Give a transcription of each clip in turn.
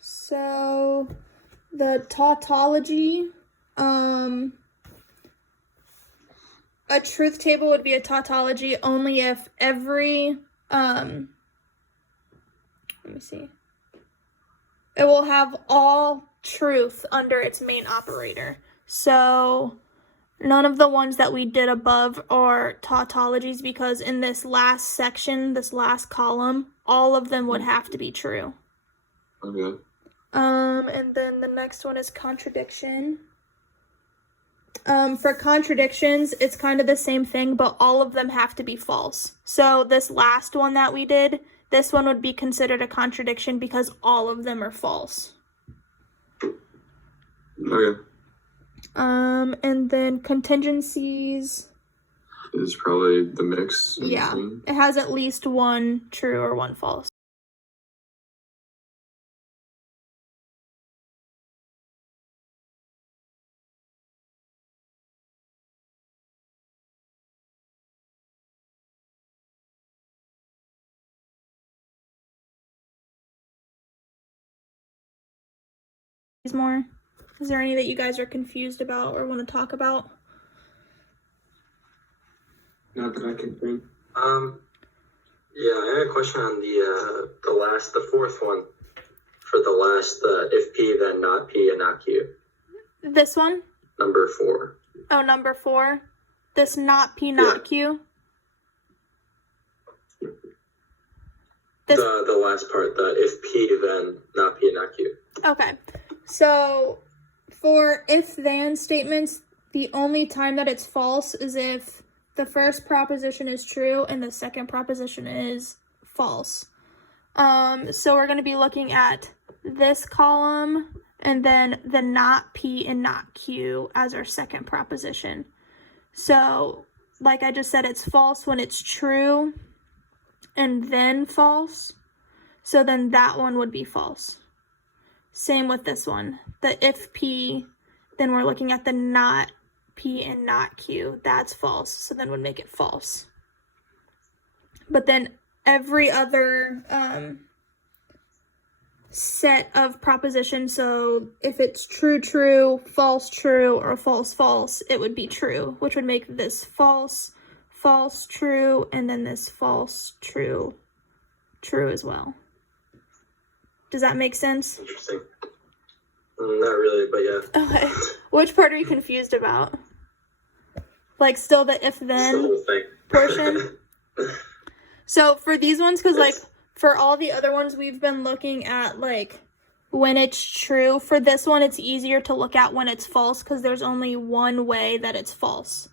So the tautology, a truth table would be a tautology only if every, let me see. It will have all truth under its main operator. So none of the ones that we did above are tautologies because in this last section, this last column, all of them would have to be true. Okay. And then the next one is contradiction. For contradictions, it's kind of the same thing, but all of them have to be false. So this last one that we did, this one would be considered a contradiction because all of them are false. Okay. And then contingencies. Is probably the mix. Yeah, it has at least one true or one false. More. Is there any that you guys are confused about or want to talk about? Not that I can think. Yeah, I had a question on the fourth one for the last if P then not P and not Q. This one? Number 4. Oh, number 4. This not P not Q. This the last part, the if P then not P and not Q. Okay. So for if then statements, the only time that it's false is if the first proposition is true and the second proposition is false. So we're going to be looking at this column and then the not P and not Q as our second proposition. So like I just said, it's false when it's true and then false. So then that one would be false. Same with this one. The if P, then we're looking at the not P and not Q. That's false. So then would make it false. But then every other set of propositions, so if it's true, true, false, true, or false, false, it would be true, which would make this false, false, true, and then this false, true, true as well. Does that make sense? Interesting. Not really, but yeah. Okay. Which part are you confused about? Like still the if then the whole thing. portion? So for these ones, because like for all the other ones, we've been looking at like when it's true. For this one, it's easier to look at when it's false because there's only one way that it's false,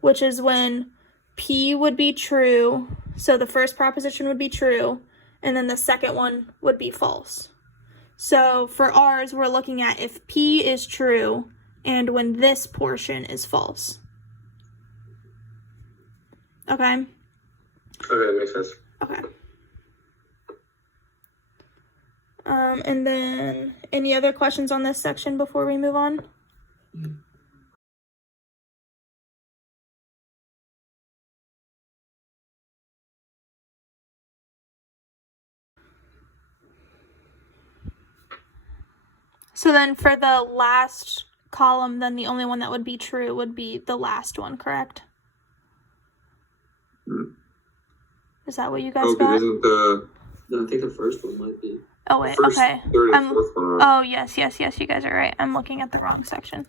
which is when P would be true. So the first proposition would be true. And then the second one would be false. So for ours, we're looking at if P is true and when this portion is false. Okay? Okay, makes sense. Okay. And then any other questions on this section before we move on? So then for the last column, then the only one that would be true would be the last one, correct? Is that what you guys got? No, I think the first one might be. Oh, wait, First, okay. third, and fourth one are. Oh, yes, you guys are right. I'm looking at the wrong section.